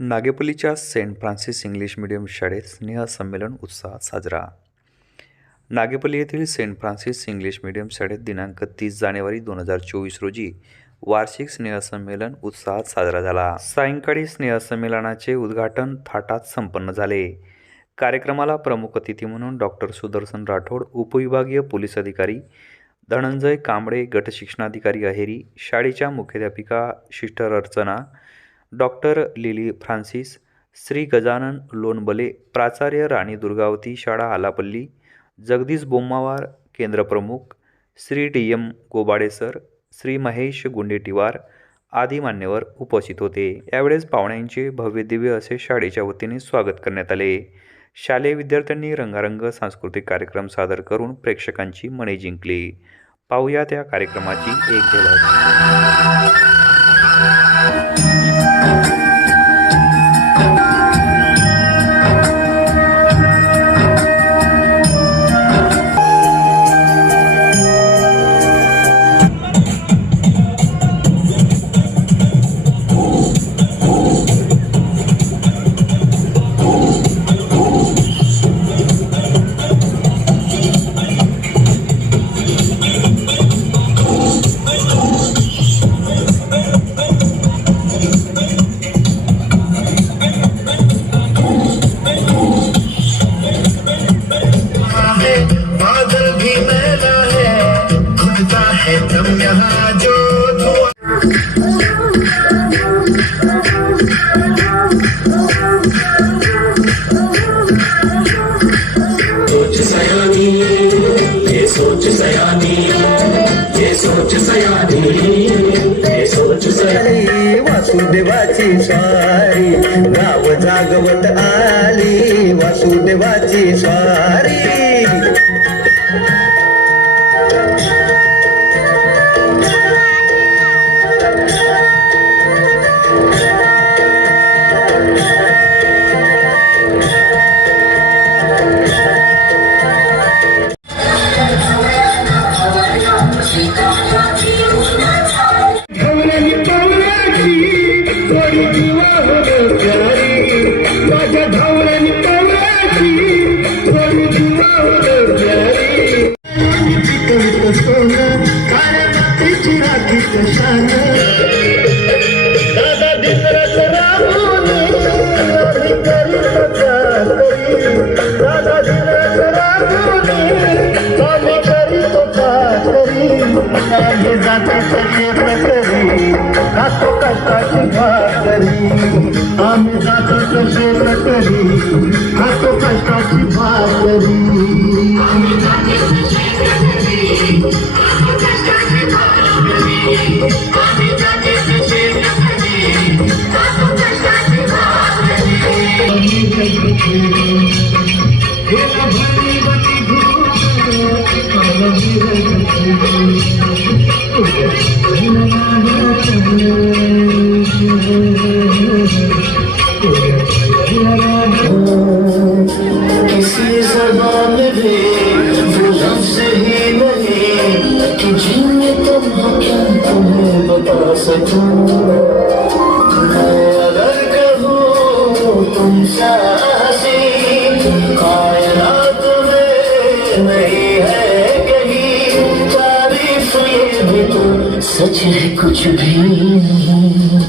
नागेपल्लीच्या Saint Francis English medium शाळेत स्नेहसंमेलन उत्साहात साजरा. नागेपल्ली येथील सेंट फ्रान्सिस इंग्लिश मीडियम शाळेत दिनांक तीस जानेवारी दोन हजार चोवीस रोजी वार्षिक स्नेहसंमेलन उत्साहात साजरा झाला. सायंकाळी स्नेहसंमेलनाचे उद्घाटन थाटात संपन्न झाले. कार्यक्रमाला प्रमुख अतिथी म्हणून डॉक्टर सुदर्शन राठोड उपविभागीय पोलीस अधिकारी धनंजय कांबळे गटशिक्षणाधिकारी अहेरी शाळेच्या मुख्याध्यापिका sister Archana doctor Lily Francis Shri Gajanan Lonbale प्राचार्य राणी दुर्गावती शाळा Alapalli Jagdish Bommawar केंद्रप्रमुख Shri D M Gobade sir Shri Mahesh Gundetiwar आदी मान्यवर उपस्थित होते. यावेळेस पाहुण्यांचे भव्य दिव्य असे शाळेच्या वतीने स्वागत करण्यात आले. शालेय विद्यार्थ्यांनी रंगारंग सांस्कृतिक कार्यक्रम सादर करून प्रेक्षकांची मने जिंकली. पाहूया त्या कार्यक्रमाची एक झलक. सयानी ये सोच सयानी ये सोच सयानी. वासुदेवाची स्वारी गाव जागवत आली वासुदेवाची स्वारी. जातो कशी करी खातो कष्टाची भाकरी आम्ही जातो कशी करी खातो कष्टाची भाकरी किसी सच है कुछ भी नहीं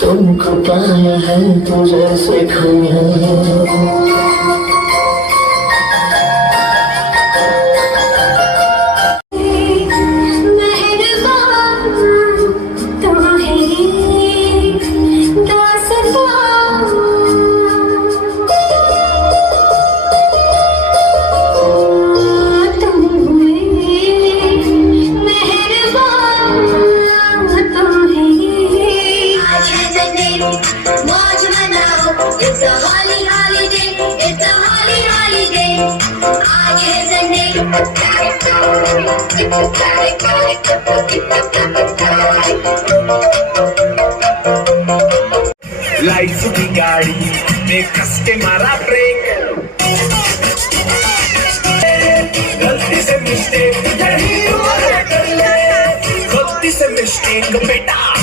तुमको पाया है तुझे से खोया लाइट्स की गाड़ी में कस के मारा ब्रेक गलती से मिस्टेक यही हुआ कर ले गलती से मिस्टेक बेटा